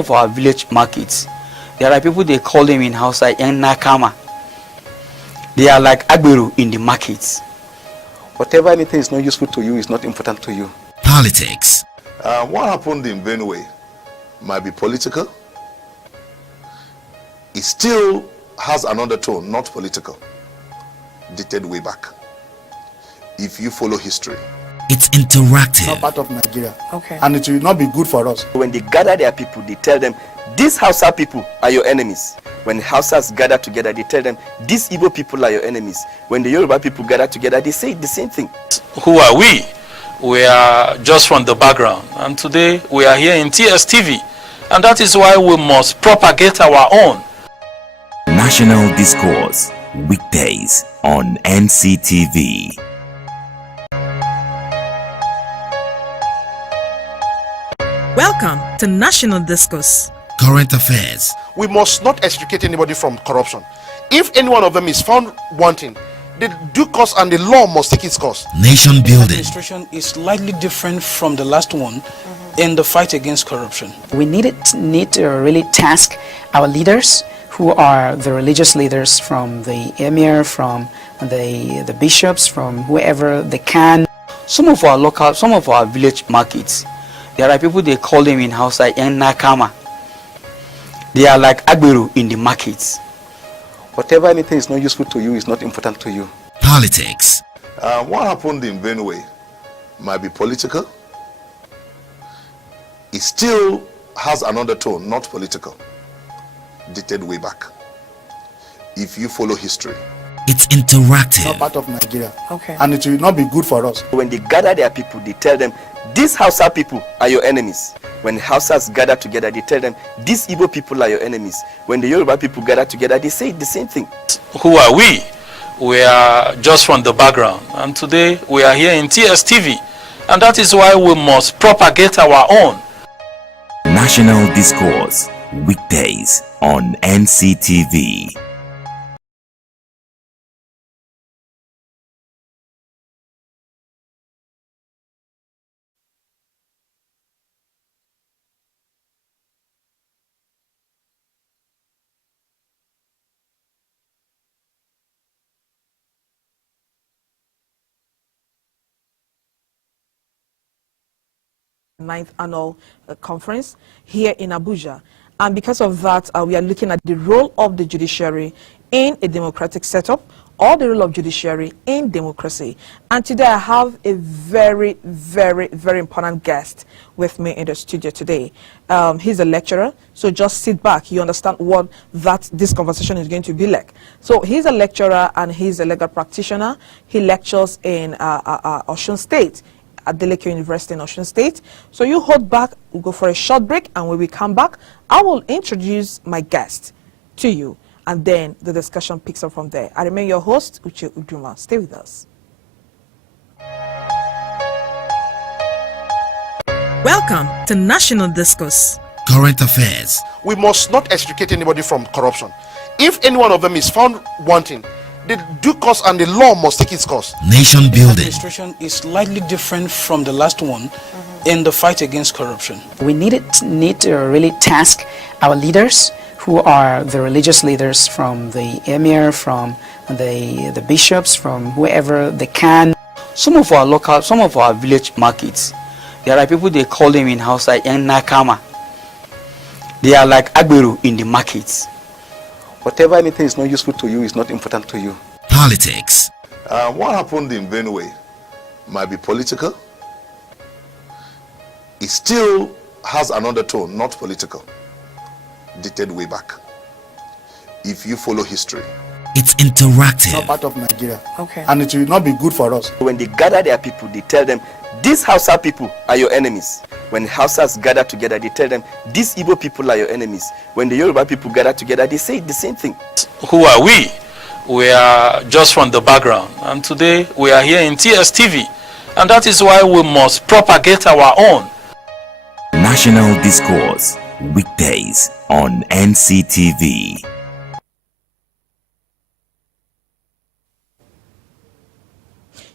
of our village markets, there are people, they call them in Hausa yang nakama. They are like agberu in the markets. Whatever anything is not useful to you is not important to you. Politics. What happened in Benue might be political. It still has another tone, not political, dated way back. If you follow history, it's interactive. Not part of Nigeria. Okay. And it will not be good for us. When they gather their people, they tell them, these Hausa people are your enemies. When Hausas gather together, they tell them, these Igbo people are your enemies. When the Yoruba people gather together, they say the same thing. Who are we? We are just from the background. And today, we are here in TSTV. And that is why we must propagate our own. National Discourse, weekdays on NCTV. Welcome to National Discourse. Current affairs. We must not extricate anybody from corruption. If any one of them is found wanting, the due course and the law must take its course. Nation building. Administration is slightly different from the last one in the fight against corruption. We need to really task our leaders, who are the religious leaders, from the emir, from the bishops, from whoever they can. Some of our village markets, there are people, they call them in Hausa yang nakama. They are like agberu in the markets. Whatever anything is not useful to you is not important to you. Politics. what happened in Benue might be political. It still has another tone, not political, dated way back. If you follow history, it's interactive. Not part of Nigeria. Okay. And it will not be good for us. When they gather their people, they tell them, these Hausa people are your enemies. When Hausas gather together, they tell them, these Igbo people are your enemies. When the Yoruba people gather together, they say the same thing. Who are we? We are just from the background. And today, we are here in TSTV. And that is why we must propagate our own. National Discourse, weekdays on NCTV. Ninth annual conference here in Abuja, and because of that we are looking at the role of the judiciary in a democratic setup, or the role of judiciary in democracy. And today I have a very important guest with me in the studio today. He's a lecturer, so just sit back, you understand what this conversation is going to be like. So he's a lecturer and he's a legal practitioner. He lectures in Osun State, at Deleke University in Osun State. So you hold back, we'll go for a short break, and when we come back, I will introduce my guest to you, and then the discussion picks up from there. I remain your host, Uche Uduma. Stay with us. Welcome to National Discourse. Current affairs. We must not extricate anybody from corruption. If any one of them is found wanting, the due course and the law must take its course. Nation building. Administration is slightly different from the last one in the fight against corruption. We need to really task our leaders, who are the religious leaders, from the emir, from the bishops, from whoever they can. Some of our village markets, there are people, they call them in Hausa yang nakama. They are like agberu in the markets. Whatever anything is not useful to you is not important to you. Politics. what happened in Benue might be political. It still has another tone, not political, dated way back. If you follow history, it's interactive. Not part of Nigeria. Okay. And it will not be good for us. When they gather their people, they tell them, these Hausa people are your enemies. When Hausas gather together, they tell them, these Igbo people are your enemies. When the Yoruba people gather together, they say the same thing. Who are we? We are just from the background. And today, we are here in TSTV. And that is why we must propagate our own. National Discourse, weekdays on NCTV.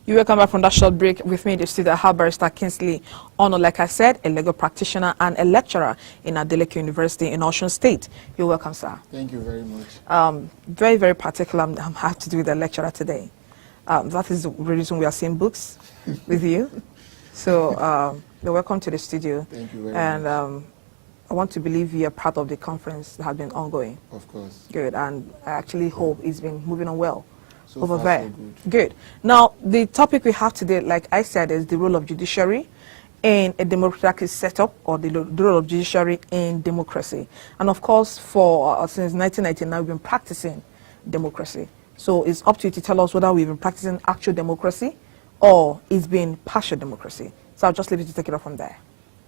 You welcome back from that short break. With me in the studio, I have Barrister Kingsley Ono, like I said, a legal practitioner and a lecturer in Adeleke University in Osun State. You're welcome, sir. Thank you very much. Very, very particular. I have to do with the lecturer today. That is the reason we are seeing books with you. So you're welcome to the studio. Thank you very much. And I want to believe you are part of the conference that has been ongoing. Of course. Good. And I actually hope it's been moving on well. So Over far, there. so Good. Now, the topic we have today, like I said, is the role of judiciary in a democratic setup, or the role of judiciary in democracy. And of course, for since 1999, we've been practicing democracy. So it's up to you to tell us whether we've been practicing actual democracy or it's been partial democracy. So I'll just leave you to take it off from there.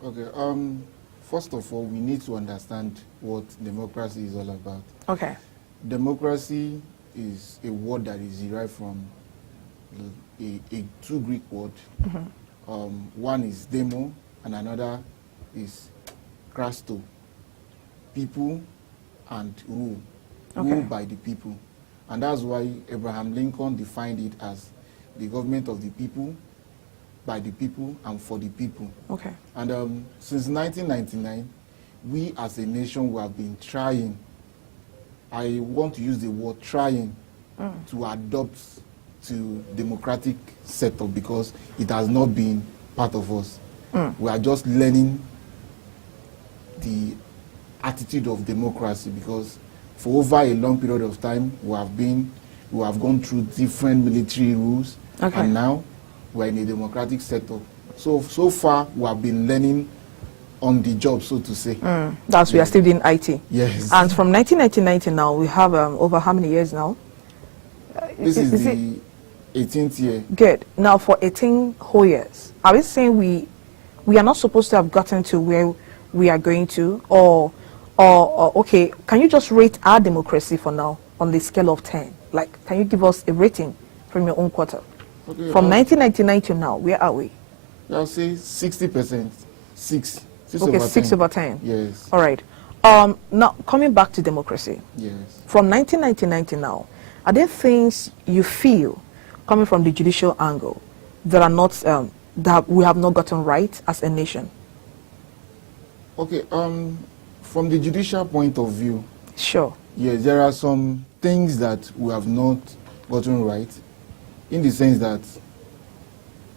Okay. First of all, we need to understand what democracy is all about. Okay. Democracy is a word that is derived from two Greek words. One is demo and another is krasto. People and rule. Okay. Rule by the people. And that's why Abraham Lincoln defined it as the government of the people, by the people, and for the people. Okay. And since 1999, we as a nation, we have been trying, I want to use the word trying, to adopt to democratic setup because it has not been part of us. We are just learning the attitude of democracy because for over a long period of time, we have gone through different military rules, and now we're in a democratic setup. So far, we have been learning on the job, so to say. That's we are still in IT. Yes. And from 1999 to now, we have over how many years now? This is the 18th year. Good. Now, for 18 whole years, are we saying we are not supposed to have gotten to where we are going to, or okay? Can you just rate our democracy for now on the scale of 10? Like, can you give us a rating from your own quarter? Okay, from 1999 to now, where are we? I'll say 60%. Six Okay, over 6 10. over 10. Yes. All right. Now, coming back to democracy. Yes. From 1999 to now, are there things you feel, coming from the judicial angle, that are not that we have not gotten right as a nation? Okay. From the judicial point of view. Sure. Yes, there are some things that we have not gotten right, in the sense that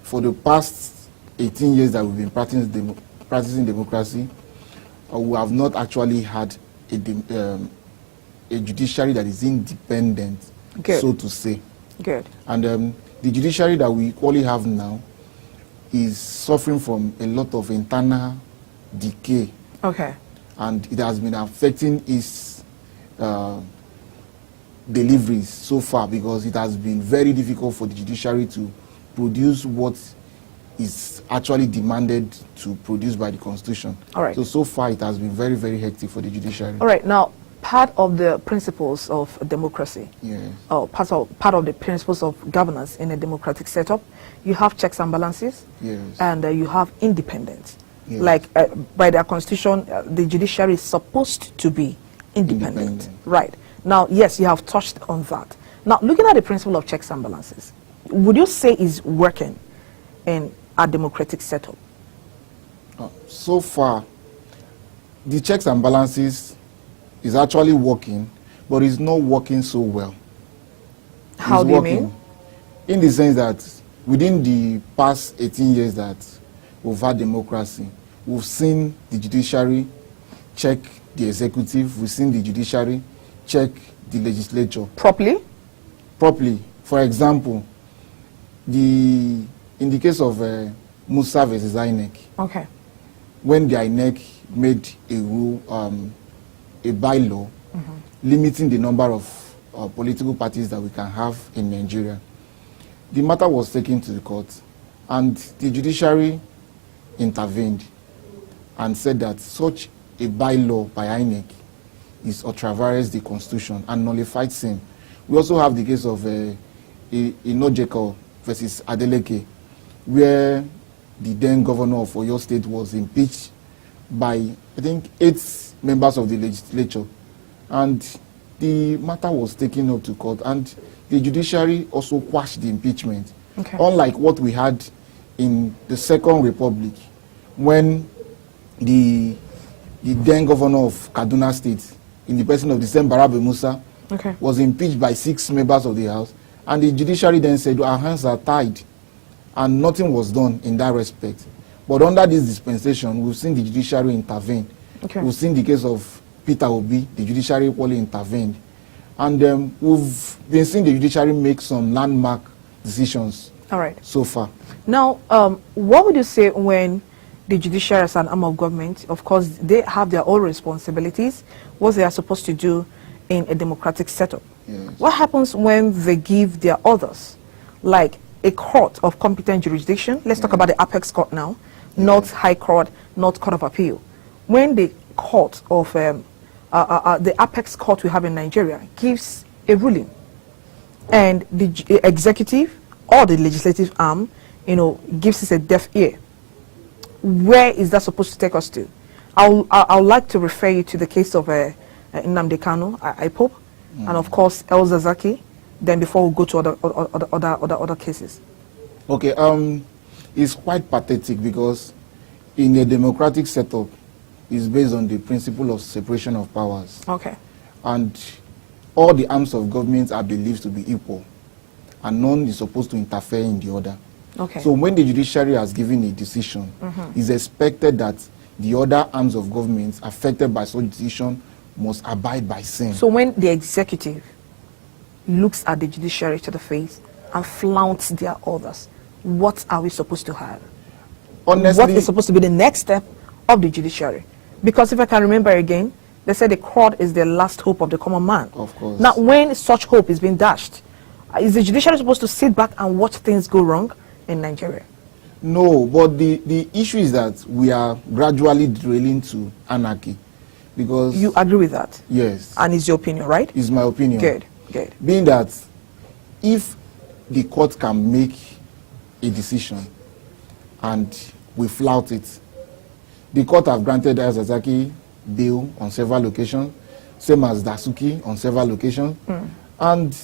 for the past 18 years that we've been practicing democracy, we have not actually had a judiciary that is independent, so to say. Good. And the judiciary that we equally have now is suffering from a lot of internal decay. Okay. And it has been affecting its deliveries so far because it has been very difficult for the judiciary to produce what is actually demanded to produce by the Constitution. All right. So far it has been very, very hectic for the judiciary. All right. Now, part of the principles of democracy, Yes. part of the principles of governance in a democratic setup, you have checks and balances, Yes. and you have independence. Yes. Like by the Constitution, the judiciary is supposed to be independent. Right. Now, yes, you have touched on that. Now, looking at the principle of checks and balances, would you say is working in a democratic setup? So far, the checks and balances is actually working, but it's not working so well. How do you mean? In the sense that within the past 18 years that we've had democracy, we've seen the judiciary check the executive, we've seen the judiciary check the legislature. Properly? Properly. For example, in the case of Musa versus INEC, okay, when the INEC made a rule, a bylaw, limiting the number of political parties that we can have in Nigeria, the matter was taken to the court, and the judiciary intervened and said that such a bylaw by INEC is ultra-vires the Constitution and nullified same. We also have the case of Inojeko versus Adeleke, where the then governor of Oyo State was impeached by, I think, 8 members of the legislature. And the matter was taken up to court, and the judiciary also quashed the impeachment. Okay. Unlike what we had in the Second Republic, when the then governor of Kaduna State, in the person of the same Barabe Musa, Okay. was impeached by 6 members of the House, and the judiciary then said, our hands are tied, and nothing was done in that respect. But under this dispensation, we've seen the judiciary intervene. Okay. We've seen the case of Peter Obi, the judiciary equally intervened. And we've been seeing the judiciary make some landmark decisions All right. so far. Now, what would you say when the judiciary as an arm of government, of course, they have their own responsibilities, what they are supposed to do in a democratic setup? Yes. What happens when they give their orders, like a court of competent jurisdiction? Let's talk about the apex court now, not High Court, not Court of Appeal. When the court of the apex court we have in Nigeria gives a ruling, and the executive or the legislative arm, gives us a deaf ear, where is that supposed to take us to? I would like to refer you to the case of Nnamdi Kanu, IPOB, and of course El Zazaki. Then before we go to other cases. Okay, it's quite pathetic because in a democratic setup, it's based on the principle of separation of powers. Okay. And all the arms of government are believed to be equal, and none is supposed to interfere in the other. Okay. So when the judiciary has given a decision, it's expected that the other arms of government affected by such decision must abide by same. So when the executive looks at the judiciary to the face and flaunts their orders, what are we supposed to have? Honestly, What is supposed to be the next step of the judiciary? Because if I can remember again, they said the court is the last hope of the common man. Of course. Now, when such hope is being dashed, is the judiciary supposed to sit back and watch things go wrong in Nigeria? No, but the issue is that we are gradually drilling to anarchy. Because You agree with that? yes, And it's your opinion, right? is my opinion. Good, good. Being that if the court can make a decision and we flout it, the court have granted Azazaki bail on several occasions, same as Dasuki on several occasions, and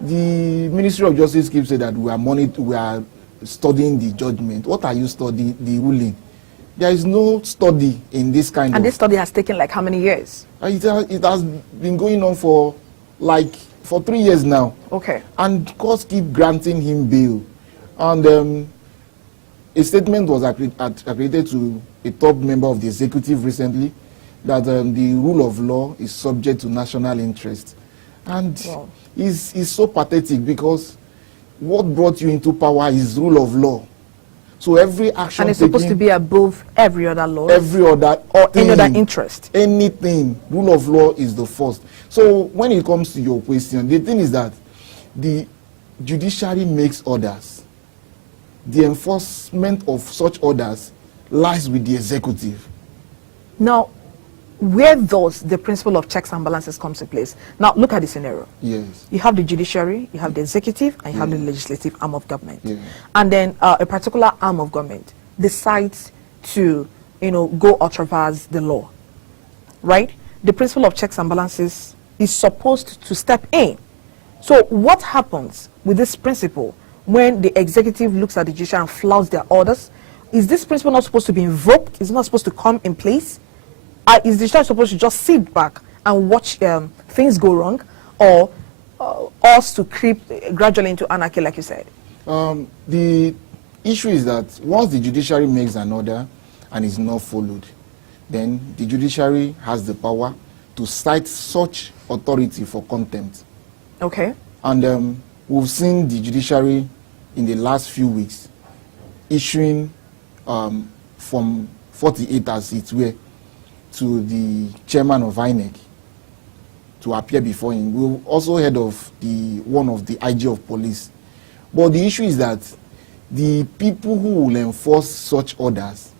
the Ministry of Justice keeps saying that we are studying the judgment. What are you studying? The ruling. There is no study in this kind And of... this study has taken like how many years? It has been going on for 3 years now. Okay. And courts keep granting him bail. And a statement was accredited to a top member of the executive recently that the rule of law is subject to national interest. And Wow. it's so pathetic because what brought you into power is rule of law. So every action And it's supposed to be above every other law. every other or any other thing, interest. anything, rule of law is the first. So when it comes to your question, the thing is that the judiciary makes orders. The enforcement of such orders lies with the executive. Now, where does the principle of checks and balances comes in place? Now, look at the scenario. Yes. You have the judiciary, you have the executive, and you have the legislative arm of government. Yeah. And then a particular arm of government decides to, go or traverse the law, right? The principle of checks and balances is supposed to step in. So what happens with this principle when the executive looks at the judiciary and flouts their orders? Is this principle not supposed to be invoked? Is it not supposed to come in place? Is the judiciary supposed to just sit back and watch things go wrong, or us to creep gradually into anarchy, like you said? The issue is that once the judiciary makes an order and is not followed, then the judiciary has the power to cite such authority for contempt. Okay. And we've seen the judiciary in the last few weeks issuing from 48 as it were to the chairman of INEC to appear before him. We've also heard of one of the IG of police. But the issue is that the people who will enforce such orders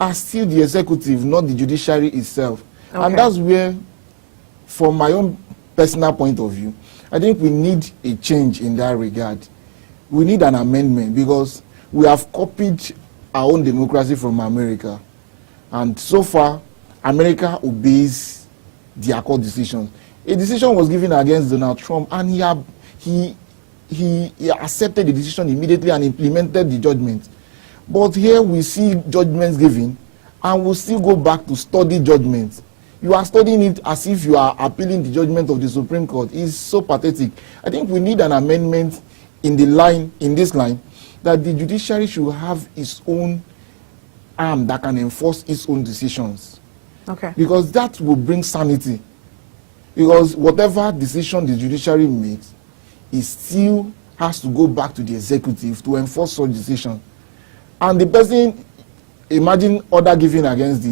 are still the executive, not the judiciary itself. Okay. And that's where, from my own personal point of view, I think we need a change in that regard. We need an amendment because we have copied our own democracy from America. And so far, America obeys their court decisions. A decision was given against Donald Trump, and he he accepted the decision immediately and implemented the judgment. But here we see judgments given, and we'll still go back to study judgments. You are studying it as if you are appealing the judgment of the Supreme Court. It's so pathetic. I think we need an amendment in this line, that the judiciary should have its own arm that can enforce its own decisions. Okay. Because that will bring sanity. Because whatever decision the judiciary makes, it still has to go back to the executive to enforce such decision. And the person, imagine order given against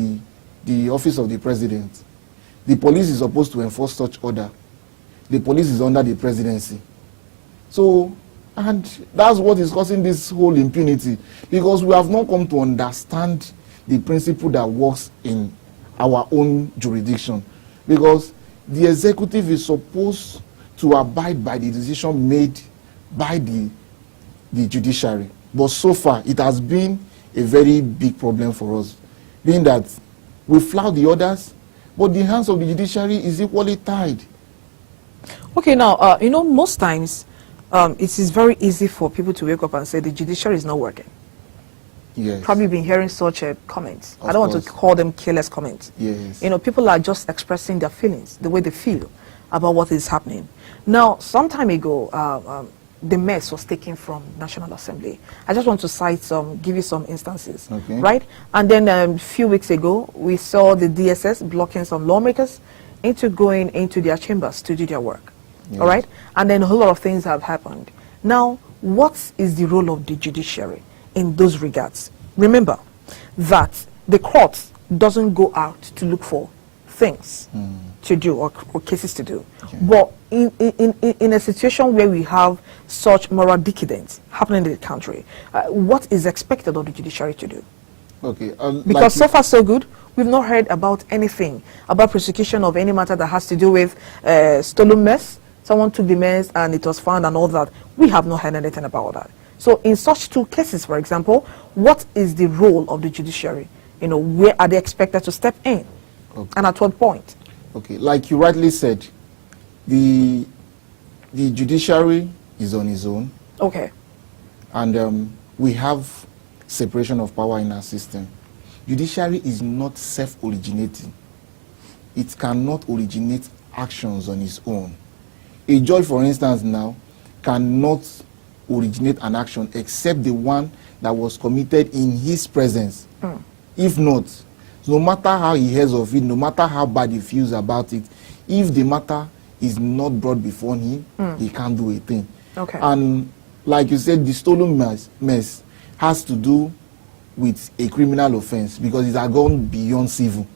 the office of the president. The police is supposed to enforce such order. The police is under the presidency. So, and that's what is causing this whole impunity, because we have not come to understand the principle that works in our own jurisdiction. Because the executive is supposed to abide by the decision made by the judiciary. But so far, it has been a very big problem for us, being that we flout the orders, but the hands of the judiciary is equally tied. Okay, now, most times, it is very easy for people to wake up and say the judiciary is not working. Yes. Probably been hearing such comments. Of I don't want course. to call them careless comments. Yes. People are just expressing their feelings, the way they feel about what is happening. Now, some time ago, the mess was taken from National Assembly. I just want to give you some instances, Okay. right? And then a few weeks ago, we saw the DSS blocking some lawmakers into going into their chambers to do their work, Yes. all right? And then a whole lot of things have happened. Now, what is the role of the judiciary in those regards? Remember that the court doesn't go out to look for things to do or cases to do. Okay. But in a situation where we have such moral decadence happening in the country, what is expected of the judiciary to do? Okay. Because so far so good, we've not heard about anything about prosecution of any matter that has to do with stolen mess. Someone took the mess and it was found and all that. We have not heard anything about that. So in such two cases, for example, what is the role of the judiciary? Where are they expected to step in? Okay. And at what point? Okay, like you rightly said, the judiciary is on its own, Okay. and we have separation of power in our system. Judiciary is not self-originating. It cannot originate actions on its own. A judge, for instance, now cannot originate an action except the one that was committed in his presence. If not, no matter how he hears of it, no matter how bad he feels about it, if the matter is not brought before him, he can't do a thing. Okay. And like you said, the stolen mess has to do with a criminal offense because it has gone beyond civil.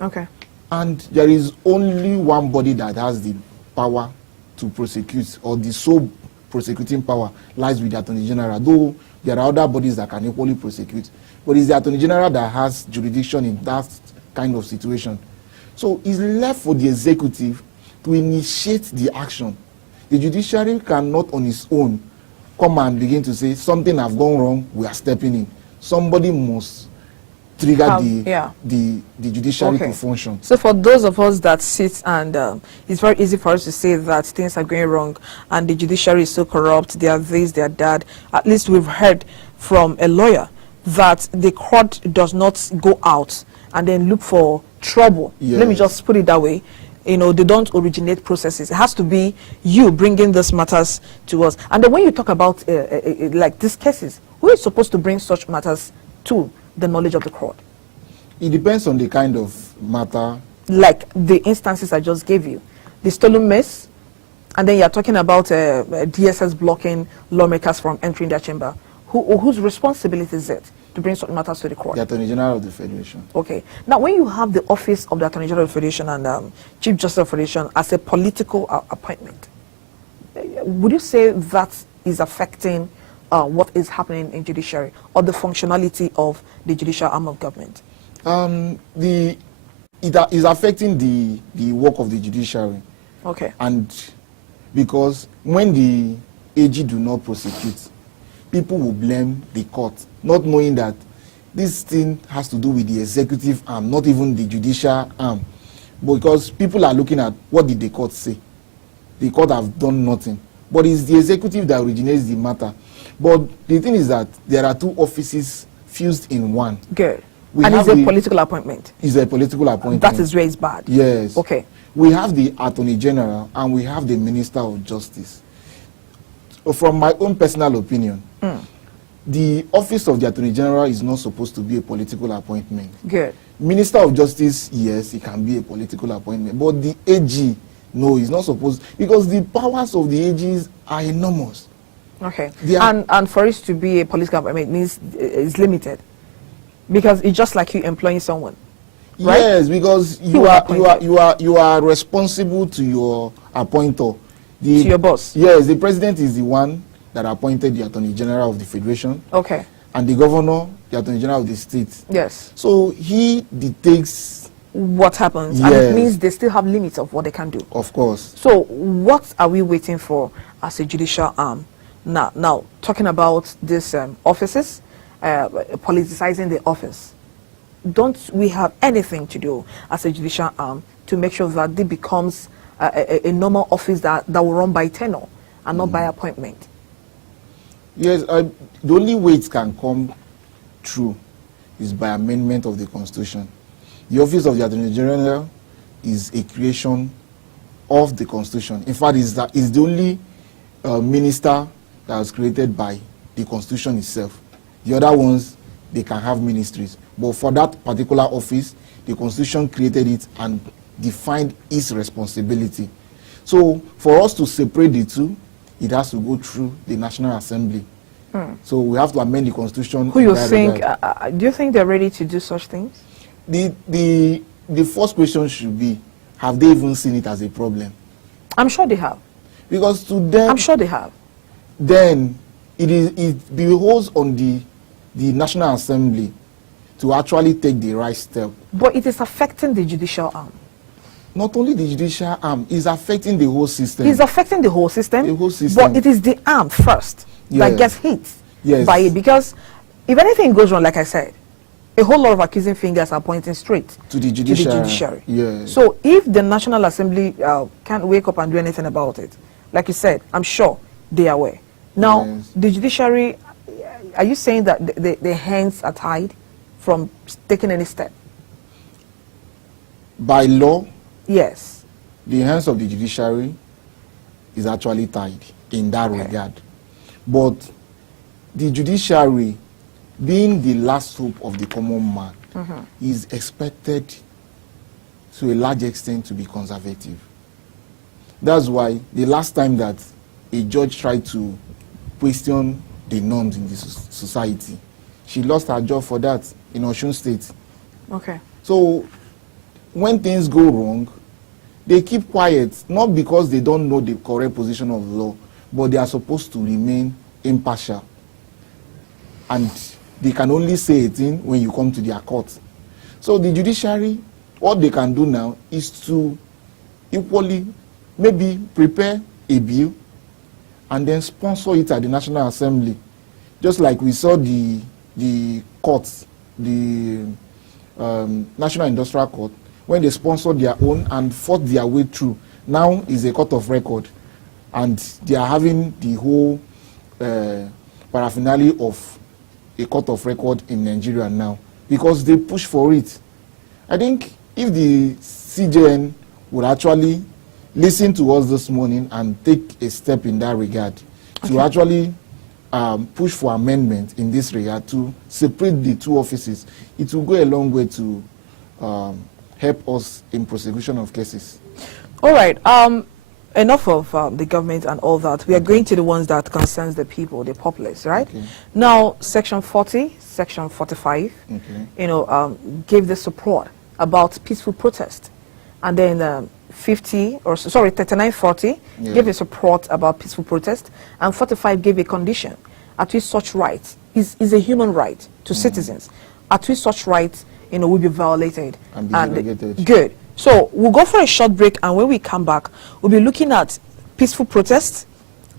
Okay. And there is only one body that has the power to prosecute, or the sole prosecuting power lies with the Attorney General, though there are other bodies that can equally prosecute. But it's the Attorney General that has jurisdiction in that kind of situation. So it's left for the executive to initiate the action. The judiciary cannot on its own come and begin to say, something has gone wrong, we are stepping in. Somebody must trigger the judiciary to function. So for those of us that sit and it's very easy for us to say that things are going wrong and the judiciary is so corrupt, they are this, they are that. At least we've heard from a lawyer that the court does not go out and then look for trouble. Yes. Let me just put it that way. They don't originate processes. It has to be you bringing these matters to us. And then when you talk about like these cases, who is supposed to bring such matters to the knowledge of the court? It depends on the kind of matter. Like the instances I just gave you. The stolen mess, and then you're talking about DSS blocking lawmakers from entering their chamber. Whose responsibility is it to bring such matters to the court? The Attorney General of the Federation. Okay. Now, when you have the office of the Attorney General of the Federation and Chief Justice of the Federation as a political appointment, would you say that is affecting what is happening in judiciary or the functionality of the judicial arm of government? It is affecting the work of the judiciary. Okay. And because when the AG do not prosecute, people will blame the court, not knowing that this thing has to do with the executive arm, not even the judicial arm. Because people are looking at what did the court say. The court have done nothing. but it's the executive that originates the matter. But the thing is that there are two offices fused in one. Good. And it's a political appointment. It's a political appointment. That is where it's bad. Yes. Okay. We have the Attorney General and we have the Minister of Justice. From my own personal opinion, the office of the Attorney General is not supposed to be a political appointment. Good. Minister of Justice, yes, it can be a political appointment. But the AG, no, it's not supposed, because the powers of the AGs are enormous. Okay. And for it to be a political appointment means it's limited. Because it's just like you employing someone. Right? Yes, because you are responsible to your appointer. To your boss. Yes, the president is the one that appointed the Attorney General of the Federation. Okay. And the governor, the Attorney General of the state. Yes. So he dictates what happens. Yes. And it means they still have limits of what they can do. Of course. So what are we waiting for as a judicial arm? Now talking about these offices, politicizing the office, don't we have anything to do as a judicial arm to make sure that it becomes a normal office that will run by tenure and not by appointment? Yes, the only way it can come true is by amendment of the Constitution. The office of the Attorney General is a creation of the Constitution. In fact, it's the only minister that was created by the Constitution itself. The other ones, they can have ministries. But for that particular office, the Constitution created it and defined its responsibility. So for us to separate the two, it has to go through the National Assembly. So we have to amend the Constitution. Who you think, do you think they're ready to do such things? The first question should be, have they even seen it as a problem? I'm sure they have. Because to them, I'm sure they have. Then it behoves on the National Assembly to actually take the right step. But it is affecting the judicial arm. Not only the judicial arm, it's affecting the whole system. It's affecting the whole system. The whole system. But it is the arm first that gets hit by it. Because if anything goes wrong, like I said, a whole lot of accusing fingers are pointing straight to the judiciary. Yes. So if the National Assembly can't wake up and do anything about it, like you said, I'm sure they are aware. Now, the judiciary, are you saying that the hands are tied from taking any step? By law, yes. The hands of the judiciary is actually tied in that regard. But the judiciary, being the last hope of the common man, is expected to a large extent to be conservative. That's why the last time that a judge tried to question the norms in the society, she lost her job for that in Osun State. Okay. So when things go wrong, they keep quiet, not because they don't know the correct position of law, but they are supposed to remain impartial. And they can only say a thing when you come to their court. So the judiciary, what they can do now is to equally maybe prepare a bill and then sponsor it at the National Assembly. Just like we saw the courts, the National Industrial Court, when they sponsored their own and fought their way through. Now is a court of record. And they are having the whole paraphernalia of a court of record in Nigeria now, because they push for it. I think if the CJN would actually listen to us this morning and take a step in that regard, to actually push for amendment in this regard, to separate the two offices, it will go a long way to help us in prosecution of cases. All right. Enough of the government and all that. We are going to the ones that concerns the people, the populace, right? Okay. Now, Section 40, Section 45, gave the support about peaceful protest. And then 3940 gave a support about peaceful protest, and 45 gave a condition at which such rights is a human right to citizens, at which such rights will be violated. And good. So we'll go for a short break, and when we come back, we'll be looking at peaceful protest,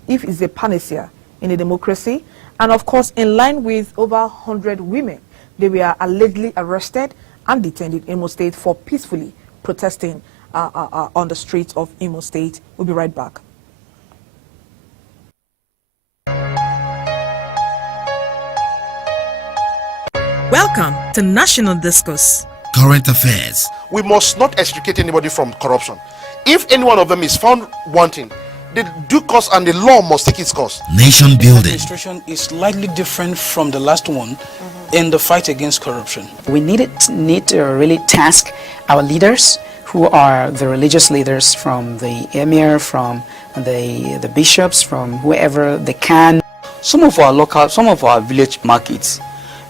if it's a panacea in a democracy, and of course, in line with over 100 women, they were allegedly arrested and detained in Imo State for peacefully protesting on the streets of Imo State. We'll be right back. Welcome to National Discourse. Current affairs. We must not extricate anybody from corruption. If any one of them is found wanting, the due course and the law must take its course. Nation building. Administration is slightly different from the last one in the fight against corruption. We need to really task our leaders, who are the religious leaders, from the emir, from the bishops, from whoever they can. Some of our village markets,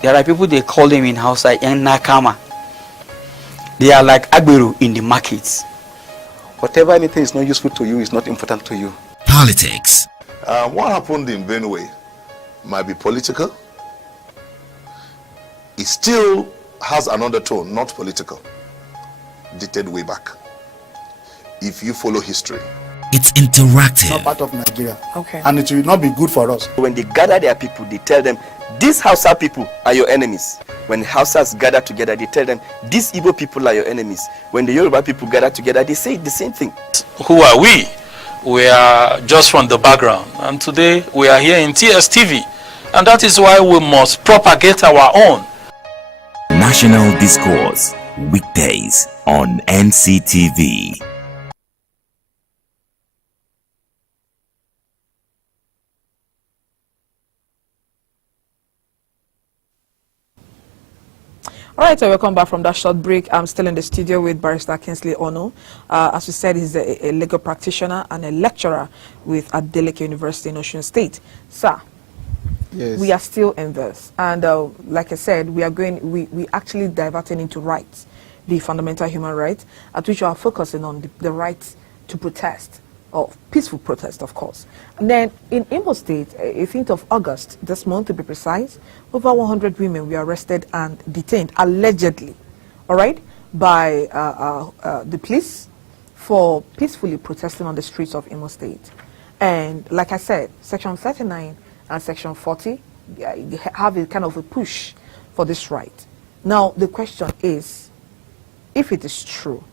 there are people, they call them in Hausa young nakama. They are like agberu in the markets. Whatever anything is not useful to you is not important to you. Politics. What happened in Benue might be political. It still has another tone, not political, dated way back. If you follow history. It's interactive. Not part of Nigeria. Okay. And it will not be good for us. When they gather their people, they tell them, these Hausa people are your enemies. When Hausas gather together, they tell them, these Igbo people are your enemies. When the Yoruba people gather together, they say the same thing. Who are we? We are just from the background. And today we are here in TSTV. And that is why we must propagate our own. National Discourse. Weekdays on NCTV. All right, so welcome back from that short break. I'm still in the studio with Barrister Kingsley Ono. As we said, he's a legal practitioner and a lecturer with Adeleke University in Osun State. Sir, Yes. we are still in this. And like I said, we actually diverting into rights, the fundamental human rights, at which we are focusing on the right to protest, or peaceful protest, of course. And then in Imo State, 18th of August, this month to be precise, over 100 women were arrested and detained, allegedly, all right, by the police for peacefully protesting on the streets of Imo State. And like I said, Section 39 and Section 40 have a kind of a push for this right. Now, the question is, if it is true,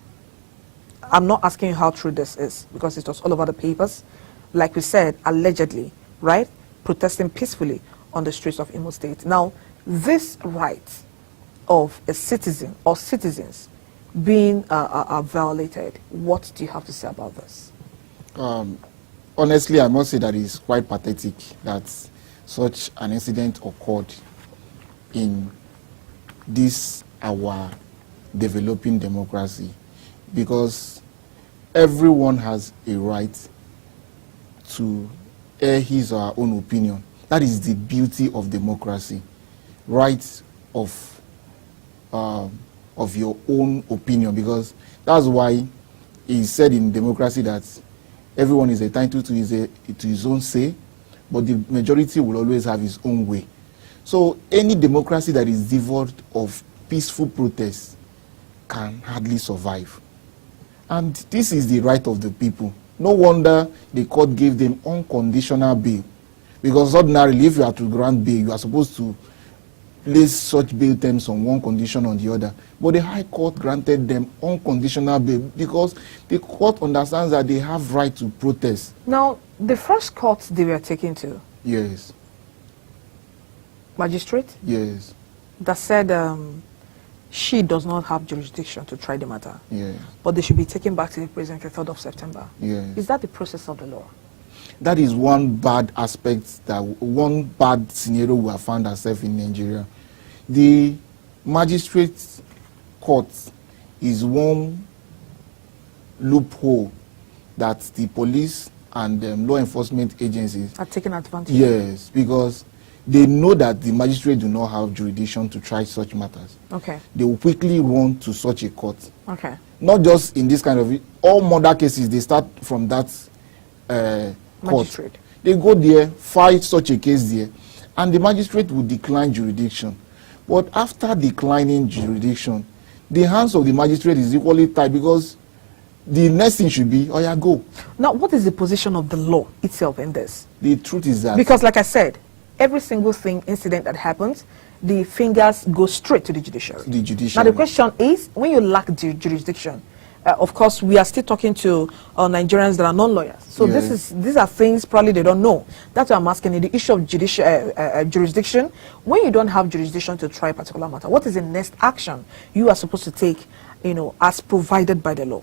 I'm not asking you how true this is, because it was all over the papers. Like we said, allegedly, right? Protesting peacefully on the streets of Imo State. Now, this right of a citizen or citizens being violated, what do you have to say about this? Honestly, I must say that it's quite pathetic that such an incident occurred in this our developing democracy, because everyone has a right to air his or her own opinion. That is the beauty of democracy. Right of your own opinion, because that's why it's said in democracy that everyone is entitled to his own say, but the majority will always have his own way. So any democracy that is devoid of peaceful protest can hardly survive. And this is the right of the people. No wonder the court gave them unconditional bail, because ordinarily, if you are to grant bail, you are supposed to place such bail terms on one condition or the other. But the High Court granted them unconditional bail because the court understands that they have right to protest. Now, the first court they were taken to, Yes. magistrate, Yes. that said she does not have jurisdiction to try the matter, Yes. but they should be taken back to the prison on the 3rd of September. Yes. Is that the process of the law? That is one bad aspect, one bad scenario we have found ourselves in Nigeria. The magistrate court is one loophole that the police and law enforcement agencies are taking advantage. Yes, because they know that the magistrate do not have jurisdiction to try such matters. Okay. They will quickly run to such a court. Okay. Not just in this kind of, all murder cases, they start from that court. Magistrate. They go there, fight such a case there, and the magistrate will decline jurisdiction. But after declining jurisdiction, the hands of the magistrate is equally tied, because the next thing should be, oh yeah, go. Now, what is the position of the law itself in this? The truth is that... Because like I said, every single incident that happens, the fingers go straight to the judiciary. The judiciary. Now the question is, when you lack jurisdiction, of course, we are still talking to Nigerians that are non-lawyers. So these are things probably they don't know. That's why I'm asking you the issue of jurisdiction. When you don't have jurisdiction to try a particular matter, what is the next action you are supposed to take, as provided by the law?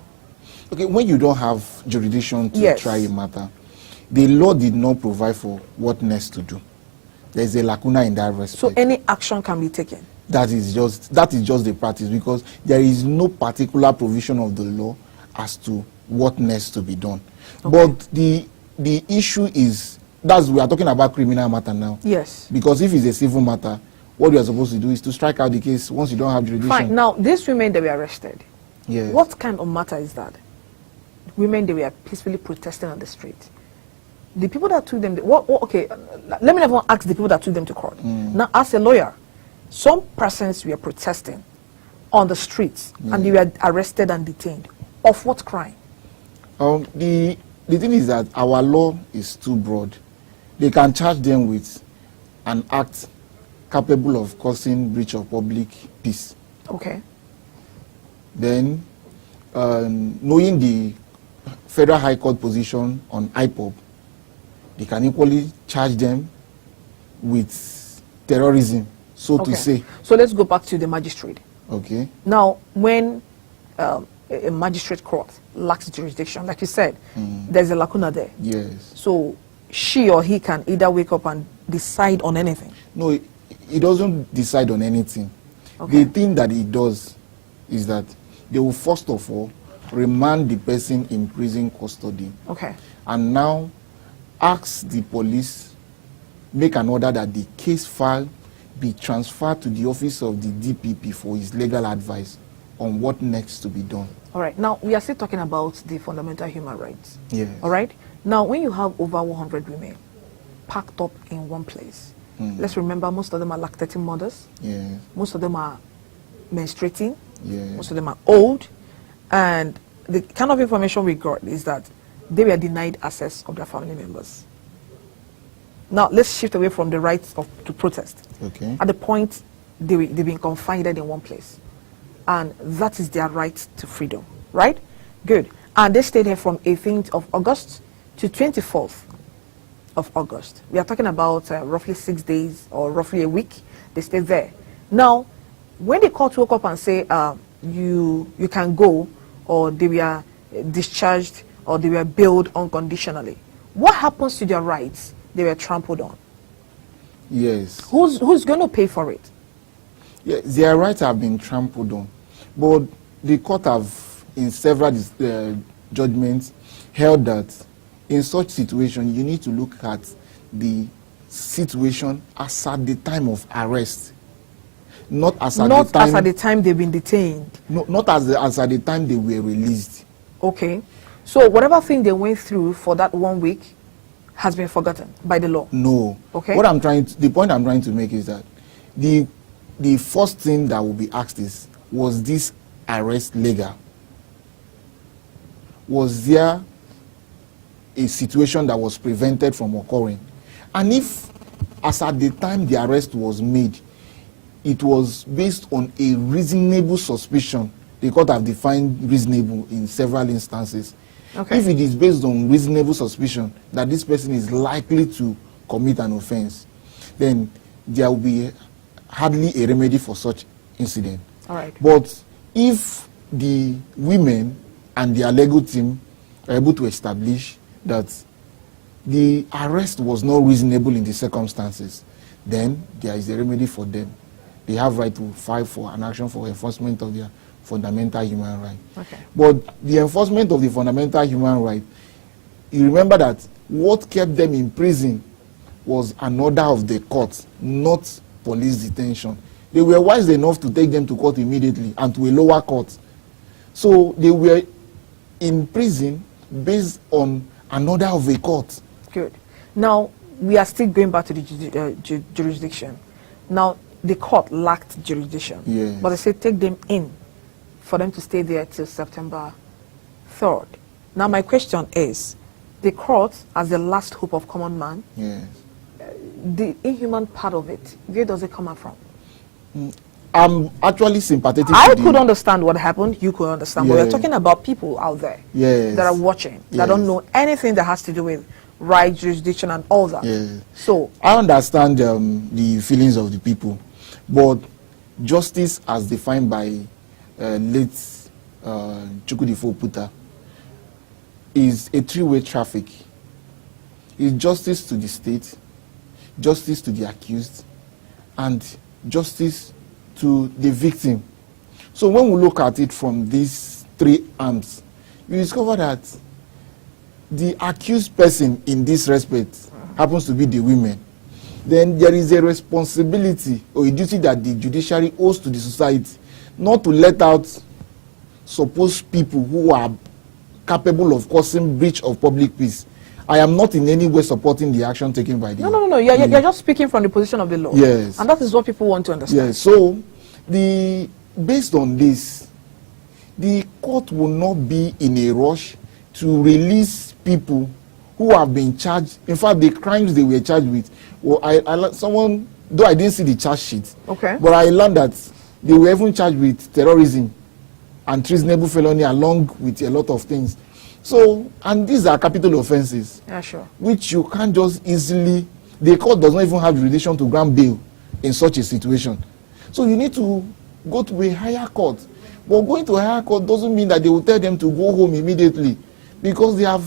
Okay, when you don't have jurisdiction to try a matter, the law did not provide for what next to do. There's a lacuna in that respect. So any action can be taken? That is just the practice, because there is no particular provision of the law as to what needs to be done. Okay. But the issue is, we are talking about criminal matter now. Yes. Because if it's a civil matter, what we are supposed to do is to strike out the case once you don't have jurisdiction. Fine. Now, these women that were arrested, yes. What kind of matter is that? Women that were peacefully protesting on the street. The people that took them, okay, let me never ask the people that took them to court. Now, as a lawyer, some persons were protesting on the streets and they were arrested and detained. Of what crime? The thing is that our law is too broad. They can charge them with an act capable of causing breach of public peace. Okay. Then, knowing the Federal High Court position on IPOB, they can equally charge them with terrorism, so to say. So let's go back to the magistrate. Okay. Now, when a magistrate court lacks jurisdiction, like you said, there's a lacuna there. Yes. So she or he can either wake up and decide on anything. No, he doesn't decide on anything. Okay. The thing that he does is that they will first of all remand the person in prison custody. Okay. And now ask the police, make an order that the case file be transferred to the office of the DPP for his legal advice on what next to be done. All right. Now, we are still talking about the fundamental human rights. Yes. All right. Now, when you have over 100 women packed up in one place, let's remember most of them are lactating mothers. Yes. Most of them are menstruating. Yes. Most of them are old. And the kind of information we got is that they were denied access of their family members. Now, let's shift away from the right to protest. Okay. At the point, they've been confined in one place. And that is their right to freedom, right? Good. And they stayed here from 18th of August to 24th of August. We are talking about roughly 6 days or roughly a week. They stayed there. Now, when the court woke up and say you can go, or they were discharged, or they were bailed unconditionally, what happens to their rights they were trampled on? Yes. Who's going to pay for it? Yeah, their rights have been trampled on. But the court have, in several judgments, held that in such situation, you need to look at the situation as at the time of arrest. Not as at the time they've been detained. No, not as at the time they were released. Okay. So whatever thing they went through for that 1 week has been forgotten by the law. No. Okay. The point I'm trying to make is that the first thing that will be asked is, was this arrest legal? Was there a situation that was prevented from occurring? And if, as at the time the arrest was made, it was based on a reasonable suspicion, the court have defined reasonable in several instances. Okay. If it is based on reasonable suspicion that this person is likely to commit an offense, then there will be hardly a remedy for such incident. All right. But if the women and their legal team are able to establish that the arrest was not reasonable in the circumstances, then there is a remedy for them. They have right to file for an action for enforcement of their fundamental human right. Okay. But the enforcement of the fundamental human right, you remember that what kept them in prison was an order of the court, not police detention. They were wise enough to take them to court immediately and to a lower court. So they were in prison based on an order of a court. Good. Now, we are still going back to the jurisdiction. Now, the court lacked jurisdiction. Yes. But they said take them in for them to stay there till September 3rd. Now, my question is, the court, as the last hope of common man, yes, the inhuman part of it, where does it come out from? I'm actually sympathetic. I could understand what happened. You could understand. Yeah. But we're talking about people out there that are watching, that don't know anything that has to do with right, jurisdiction, and all that. So I understand the feelings of the people, but justice, as defined by late Chukwudifo Puta, is a three-way traffic. It's justice to the state, justice to the accused, and justice to the victim. So when we look at it from these three arms, you discover that the accused person in this respect happens to be the women. Then there is a responsibility or a duty that the judiciary owes to the society not to let out supposed people who are capable of causing breach of public peace. I am not in any way supporting the action taken by the... No. You're just speaking from the position of the law. Yes. And that is what people want to understand. Yes. So, based on this, the court will not be in a rush to release people who have been charged. In fact, the crimes they were charged with, well, someone, though I didn't see the charge sheet, but I learned that they were even charged with terrorism and treasonable felony along with a lot of things. So, and these are capital offenses, which you can't just easily, the court does not even have jurisdiction to grant bail in such a situation. So you need to go to a higher court. But going to a higher court doesn't mean that they will tell them to go home immediately, because they have,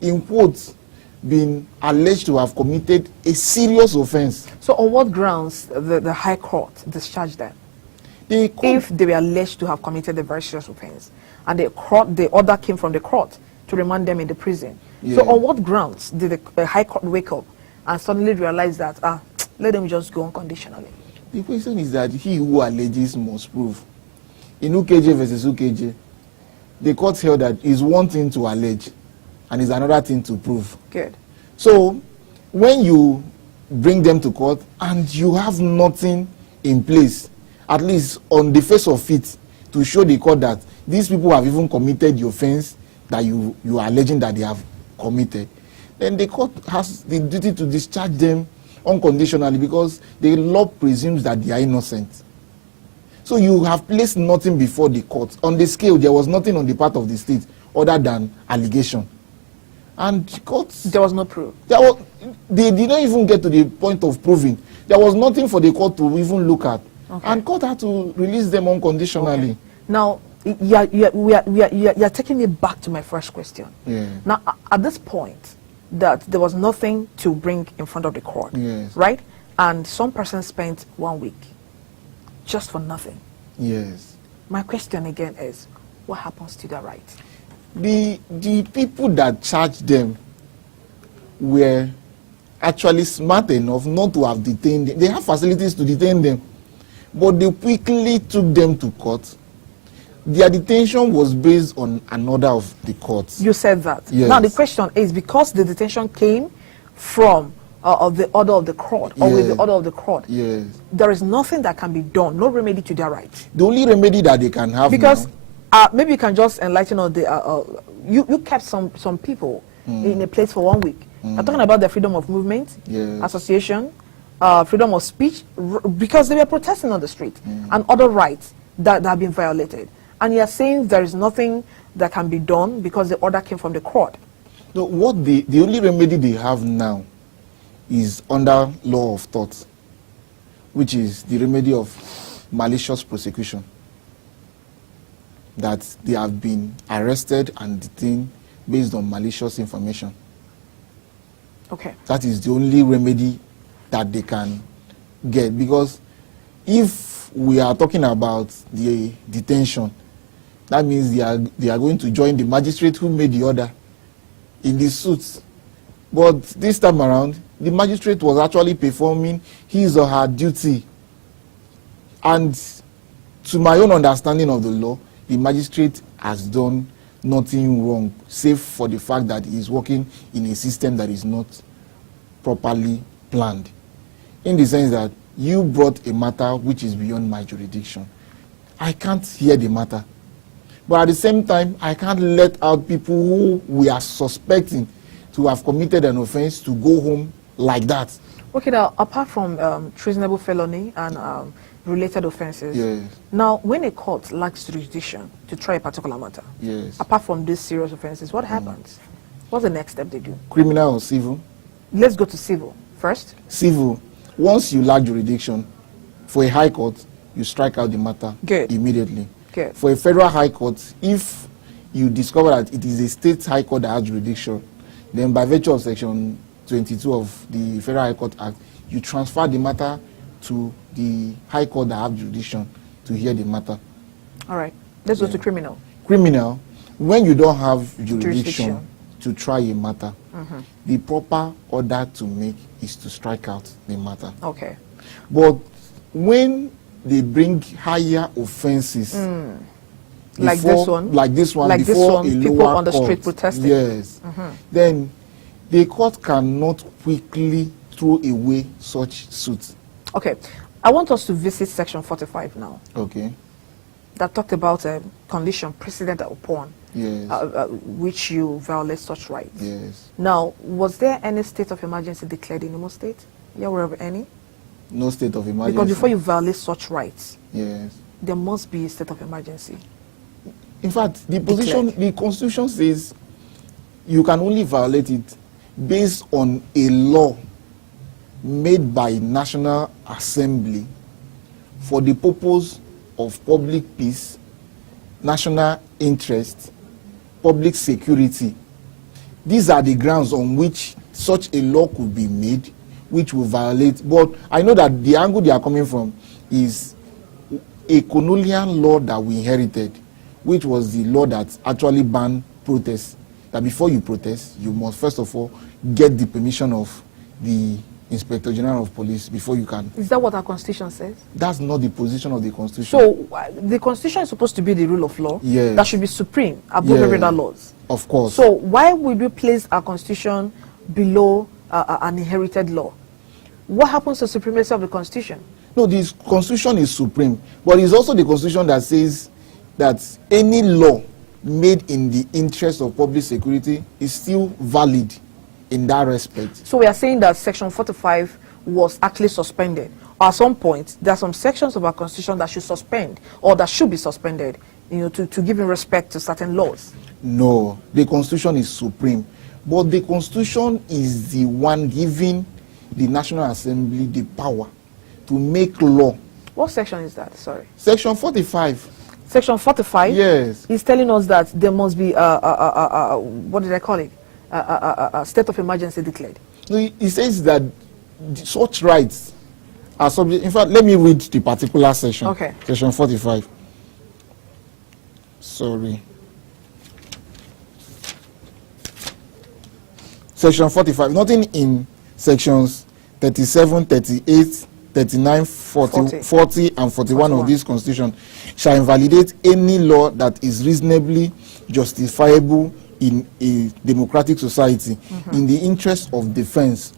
in quotes, been alleged to have committed a serious offense. So on what grounds the High Court discharged them? If they were alleged to have committed a very serious offense, and the order came from the court to remand them in the prison. So on what grounds did the High Court wake up and suddenly realize that, let them just go unconditionally? The question is that he who alleges must prove. In UKJ versus UKJ, the court held that it's one thing to allege and it's another thing to prove. Good. So when you bring them to court and you have nothing in place, at least on the face of it, to show the court that these people have even committed the offense that you are alleging that they have committed, then the court has the duty to discharge them unconditionally, because the law presumes that they are innocent. So you have placed nothing before the court. On the scale, there was nothing on the part of the state other than allegation. And courts... There was no proof. They did not even get to the point of proving. There was nothing for the court to even look at. And court had to release them unconditionally. Now, you're taking me back to my first question. Now, at this point, that there was nothing to bring in front of the court, right? And some person spent 1 week just for nothing. My question again is, what happens to that right? The people that charged them were actually smart enough not to have detained them. They have facilities to detain them, but they quickly took them to court. Their detention was based on an order of the court. You said that. Now the question is, because the detention came from of the order of the court, or with the order of the court, there is nothing that can be done, no remedy to their right. The only remedy that they can have, because maybe you can just enlighten us. You kept some people in a place for 1 week. I'm talking about the freedom of movement, association, freedom of speech, because they were protesting on the street, and other rights that have been violated. And you are saying there is nothing that can be done because the order came from the court. No, what the only remedy they have now is under law of tort, which is the remedy of malicious prosecution. That they have been arrested and detained based on malicious information. That is the only remedy that they can get, because if we are talking about the detention, that means they are going to join the magistrate who made the order in the suit. But this time around, the magistrate was actually performing his or her duty. And to my own understanding of the law, the magistrate has done nothing wrong, save for the fact that he is working in a system that is not properly planned. In the sense that you brought a matter which is beyond my jurisdiction. I can't hear the matter. But at the same time, I can't let out people who we are suspecting to have committed an offense to go home like that. Okay, now, apart from treasonable felony and related offenses. Yes. Now, when a court lacks jurisdiction to try a particular matter, Yes. apart from these serious offenses, what happens? What's the next step they do? Criminal or civil? Let's go to civil first. Civil. Once you lack jurisdiction, for a high court, you strike out the matter immediately. Good. For a federal high court, if you discover that it is a state high court that has jurisdiction, then by virtue of section 22 of the Federal High Court Act, you transfer the matter to the high court that have jurisdiction to hear the matter. All right. Let's go to criminal. Criminal, when you don't have jurisdiction to try a matter, the proper order to make is to strike out the matter. Okay. But when they bring higher offenses, like this one, before a people lower on the court, street protesting. yes, then the court cannot quickly throw away such suits. Okay. I want us to visit section 45 now. Okay. That talked about a condition precedent upon Yes. which you violate such rights. Yes. Now, was there any state of emergency declared in Imo State? You aware of any? No state of emergency. Because before you violate such rights, yes, there must be a state of emergency. in fact, the position, the Constitution says you can only violate it based on a law made by National Assembly for the purpose of public peace, national interest, public security. These are the grounds on which such a law could be made, which will violate. But I know that the angle they are coming from is a colonial law that we inherited, which was the law that actually banned protests. That before you protest, you must first of all get the permission of the Inspector General of Police before you can. Is that what our Constitution says? That's not the position of the Constitution. So the Constitution is supposed to be the rule of law. Yes. That should be supreme above every other laws. Of course. So why would we place our Constitution below an inherited law? What happens to the supremacy of the Constitution? No, the Constitution is supreme, but it's also the Constitution that says that any law made in the interest of public security is still valid in that respect. So we are saying that Section 45 was actually suspended. Or at some point, there are some sections of our Constitution that should suspend or that should be suspended, you know, to give in respect to certain laws. No, the Constitution is supreme, but the Constitution is the one giving the National Assembly the power to make law. What section is that? Sorry. Section 45. Section 45? Yes. Is telling us that there must be what did I call it? A state of emergency declared. No, it says that such rights are subject. In fact, let me read the particular section. Okay. Section 45. Sorry. Section 45. Nothing in sections 37, 38, 39, 40 and 41 of this Constitution shall invalidate any law that is reasonably justifiable in a democratic society in the interest of defense,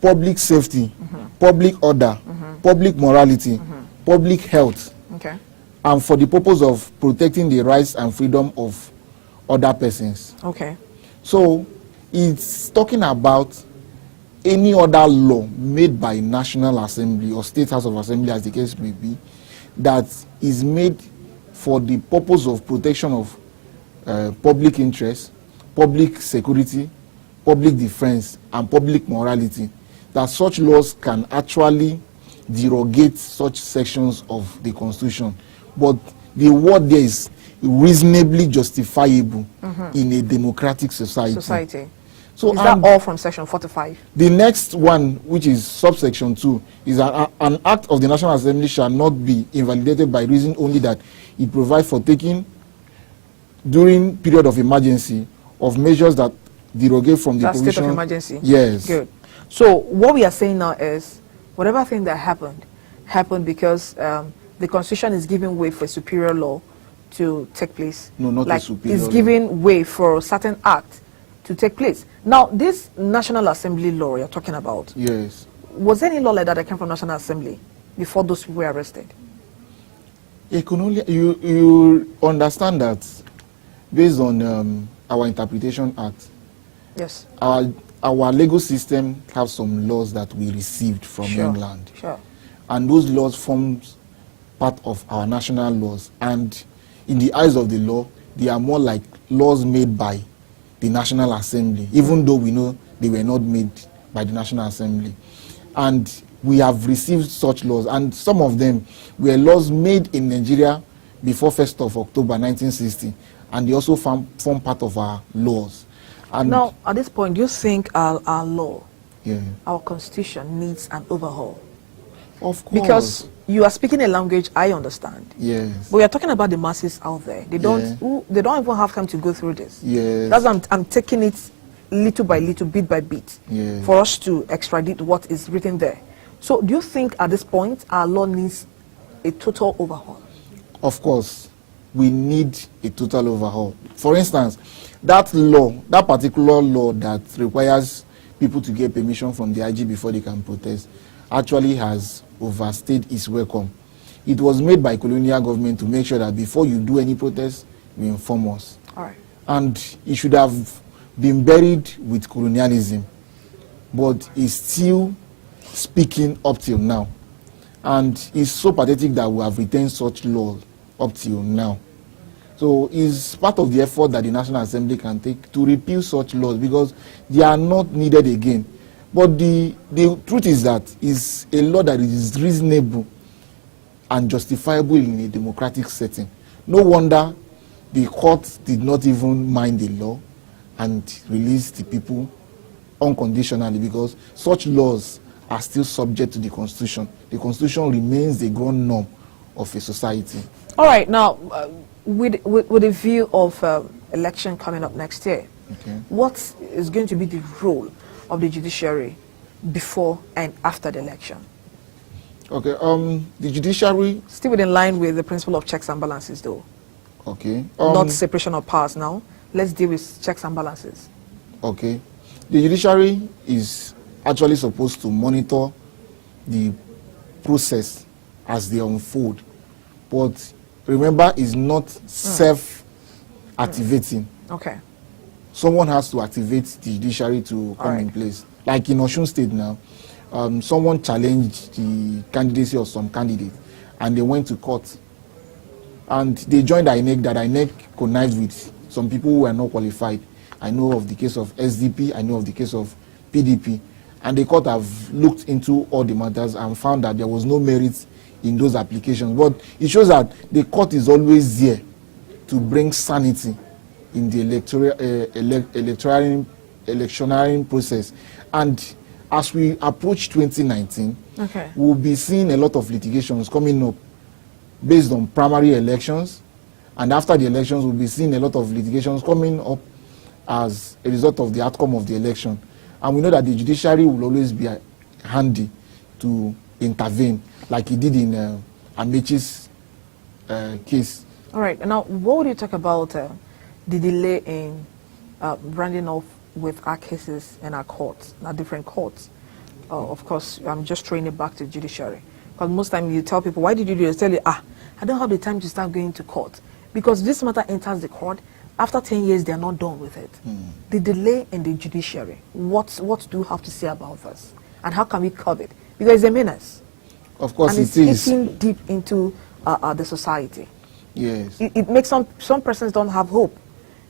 public safety, public order, public morality, public health, and for the purpose of protecting the rights and freedom of other persons. Okay. So it's talking about any other law made by National Assembly or State House of Assembly, as the case may be, that is made for the purpose of protection of public interest, public security, public defense, and public morality, that such laws can actually derogate such sections of the Constitution. But the word there is reasonably justifiable in a democratic society. So is that all from Section 45? The next one, which is subsection 2, is an act of the National Assembly shall not be invalidated by reason only that it provides for taking during period of emergency of measures that derogate from the provision. State of emergency? Yes. Good. So what we are saying now is whatever thing that happened because the Constitution is giving way for a superior law to take place. No, not like a superior it's law. giving way for a certain act to take place. Now, this National Assembly law you're talking about, yes, was there any law like that came from National Assembly before those people were arrested? It can only, you understand that based on our Interpretation Act, yes, our legal system has some laws that we received from England. Sure. And those laws forms part of our national laws, and in the eyes of the law, they are more like laws made by the National Assembly, even though we know they were not made by the National Assembly. And we have received such laws, and some of them were laws made in Nigeria before 1st of October 1960, and they also form part of our laws. And now, at this point, do you think our law, yeah, our constitution needs an overhaul? Of course. Because you are speaking a language I understand. Yes. But we are talking about the masses out there. They don't they don't even have time to go through this. Yes. That's why I'm taking it little by little, bit by bit, yes, for us to extradite what is written there. So do you think at this point our law needs a total overhaul? Of course, we need a total overhaul. For instance, that law, that particular law that requires people to get permission from the IG before they can protest, actually has overstayed its welcome. It was made by colonial government to make sure that before you do any protest, you inform us. All right. And it should have been buried with colonialism, but it's still speaking up till now. And it's so pathetic that we have retained such laws up till now. So it's part of the effort that the National Assembly can take to repeal such laws, because they are not needed again. But the truth is that it's a law that is reasonable and justifiable in a democratic setting. No wonder the court did not even mind the law and released the people unconditionally, because such laws are still subject to the Constitution. The Constitution remains the ground norm of a society. All right, now, with a view of election coming up next year, okay, what is going to be the role of the judiciary before and after the election? Okay, the judiciary... Still in line with the principle of checks and balances, though. Okay. Not separation of powers now. Let's deal with checks and balances. Okay. The judiciary is actually supposed to monitor the process as they unfold. But remember, it's not self-activating. Okay. Someone has to activate the judiciary to come in place. Like in Osun State now, someone challenged the candidacy of some candidate, and they went to court. And they joined INEC, that INEC connived with some people who were not qualified. I know of the case of SDP, I know of the case of PDP. And the court have looked into all the matters and found that there was no merit in those applications. But it shows that the court is always there to bring sanity in the electioneering process. And as we approach 2019, we'll be seeing a lot of litigations coming up based on primary elections. And after the elections, we'll be seeing a lot of litigations coming up as a result of the outcome of the election. And we know that the judiciary will always be handy to intervene, like he did in Amechi's case. All right. Now, what would you talk about the delay in rounding off with our cases in our courts, our different courts? Of course, I'm just throwing it back to the judiciary. Because most times you tell people, why did you do this? Tell you, I don't have the time to start going to court. Because this matter enters the court, after 10 years, they are not done with it. The delay in the judiciary, what do you have to say about this? And how can we curb it? Because it's a menace. Of course, and it's eating deep into the society. Yes. It makes some persons don't have hope,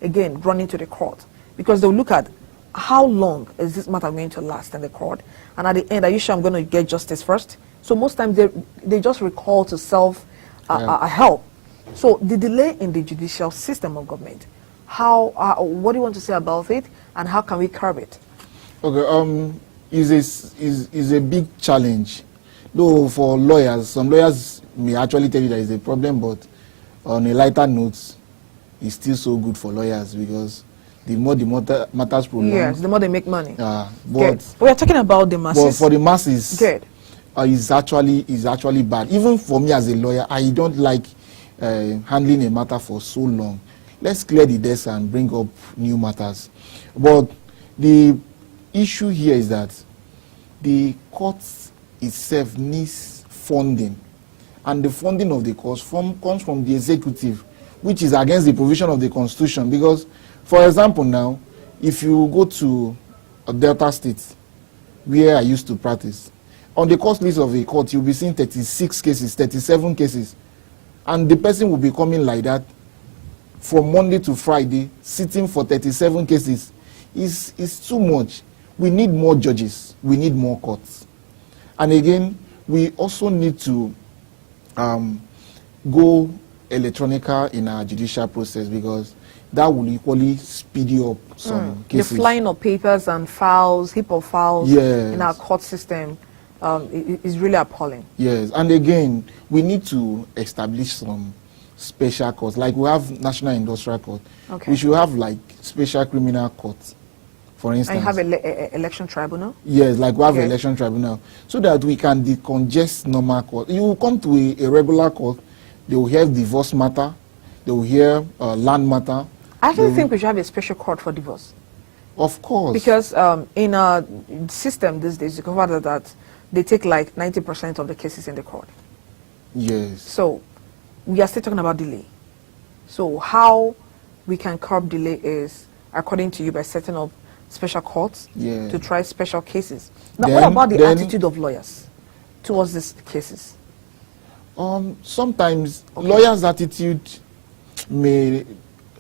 again, running to the court. Because they'll look at how long is this matter going to last in the court? And at the end, are you sure I'm going to get justice first? So most times they just recall to self-help. So the delay in the judicial system of government, what do you want to say about it, and how can we curb it? Okay, is a big challenge. Though for lawyers, some lawyers may actually tell you that it's a problem, but on a lighter note, it's still so good for lawyers, because the more the matters prolong, yes, the more they make money. But we are talking about the masses. But for the masses, good. Is actually bad. Even for me as a lawyer, I don't like handling a matter for so long. Let's clear the desk and bring up new matters. But the issue here is that the court itself needs funding, and the funding of the courts comes from the executive, which is against the provision of the Constitution. Because, for example, now, if you go to Delta State, where I used to practice, On the court list of a court, you'll be seeing 36 cases, 37 cases. And the person will be coming like that from Monday to Friday, sitting for 37 cases. It's too much. We need more judges. We need more courts. And again, we also need to go electronical in our judicial process, because that will equally speed up some cases. The flying of papers and files, heap of files in our court system is really appalling. Yes, and again, we need to establish some special courts. Like we have National Industrial Court. Okay. We should have like special criminal courts, for instance. And you have election tribunal? Yes, like we have election tribunal, so that we can decongest normal court. You will come to a regular court, they will hear divorce matter, they will hear land matter. I actually think we should have a special court for divorce. Of course. Because in our system these days, you can find that they take like 90% of the cases in the court. Yes. So we are still talking about delay. So how we can curb delay is, according to you, by setting up special courts to try special cases. Now, what about the attitude of lawyers towards these cases? Sometimes lawyers' attitude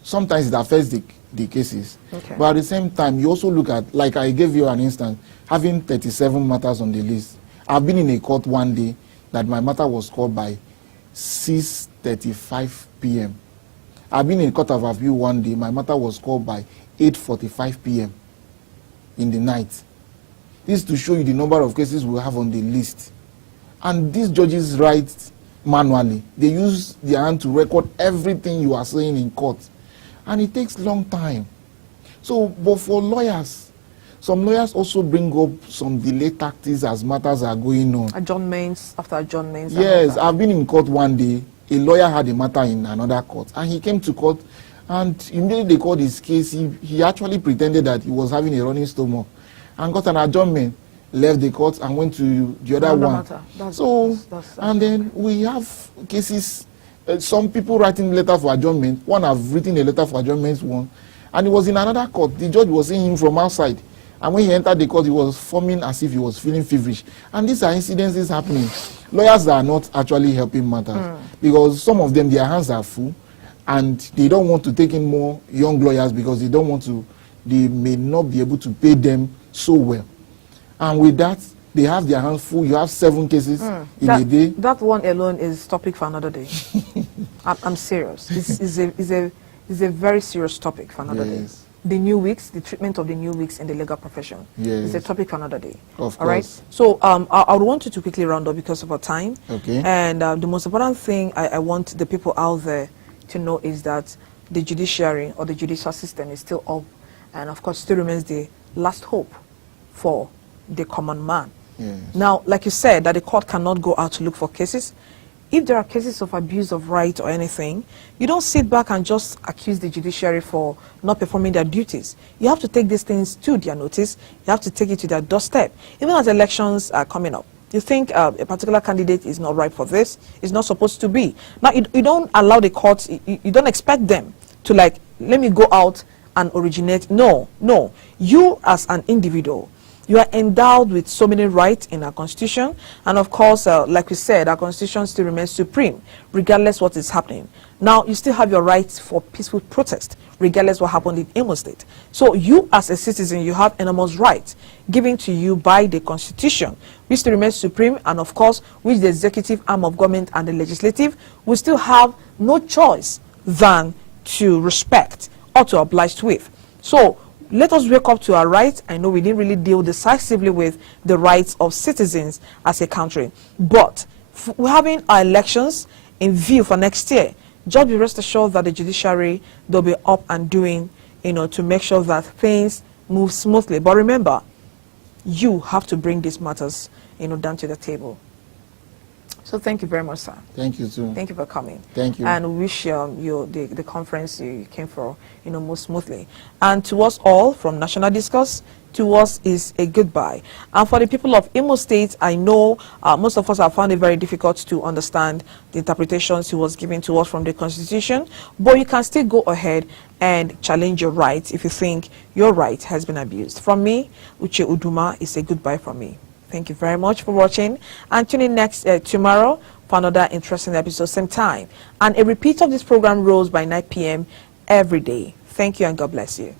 sometimes it affects the cases. Okay. But at the same time, you also look at, like I gave you an instance, having 37 matters on the list. I've been in a court one day that my matter was called by 6:35 p.m. I've been in a court of appeal one day, my matter was called by 8:45 p.m. in the night. This is to show you the number of cases we have on the list. And these judges write manually. They use their hand to record everything you are saying in court. And it takes long time. So, but for lawyers, some lawyers also bring up some delay tactics as matters are going on. Adjournments after adjournments. Yes, I've been in court one day. A lawyer had a matter in another court, and he came to court, and immediately they called his case. He actually pretended that he was having a running stomach and got an adjournment, left the court and went to the other one. And then we have cases, some people writing letter for adjournment. One have written a letter for adjournment one, and he was in another court. The judge was seeing him from outside, and when he entered the court, he was forming as if he was feeling feverish. And these are incidences happening. Lawyers are not actually helping matters because some of them, their hands are full, and they don't want to take in more young lawyers because they may not be able to pay them so well. And with that, they have their hands full. You have 7 cases in a day. That one alone is topic for another day. I'm serious. It's a very serious topic for another day. The new weeks, the treatment of the new weeks in the legal profession is a topic for another day. Of course. All right. So I would want you to quickly round up because of our time. Okay. And the most important thing I want the people out there to know is that the judiciary or the judicial system is still up, and of course still remains the last hope for the common man. Yes. Now, like you said, that the court cannot go out to look for cases. If there are cases of abuse of right or anything, you don't sit back and just accuse the judiciary for not performing their duties. You have to take these things to their notice. You have to take it to their doorstep. Even as elections are coming up, you think a particular candidate is not right for this, is not supposed to be. Now, you don't allow the courts, you don't expect them to like, let me go out and originate. No. You as an individual, you are endowed with so many rights in our constitution, and of course, like we said, our constitution still remains supreme, regardless what is happening. Now, you still have your rights for peaceful protest, regardless what happened in Imo State. So you, as a citizen, you have enormous rights given to you by the constitution, which still remains supreme, and of course, which the executive arm of government and the legislative will still have no choice than to respect or to oblige with. So let us wake up to our rights. I know we didn't really deal decisively with the rights of citizens as a country, but we're having our elections in view for next year. Just be rest assured that the judiciary, they'll be up and doing, to make sure that things move smoothly. But remember, you have to bring these matters, down to the table. So thank you very much, sir. Thank you too. Thank you for coming. Thank you. And wish you the conference you came for, most smoothly. And to us all from National Discourse, to us is a goodbye. And for the people of Imo State, I know most of us have found it very difficult to understand the interpretations he was giving to us from the Constitution, but you can still go ahead and challenge your rights if you think your right has been abused. From me, Uche Uduma, is a goodbye from me. Thank you very much for watching, and tune in next tomorrow for another interesting episode, same time. And a repeat of this program rolls by 9 p.m. every day. Thank you and God bless you.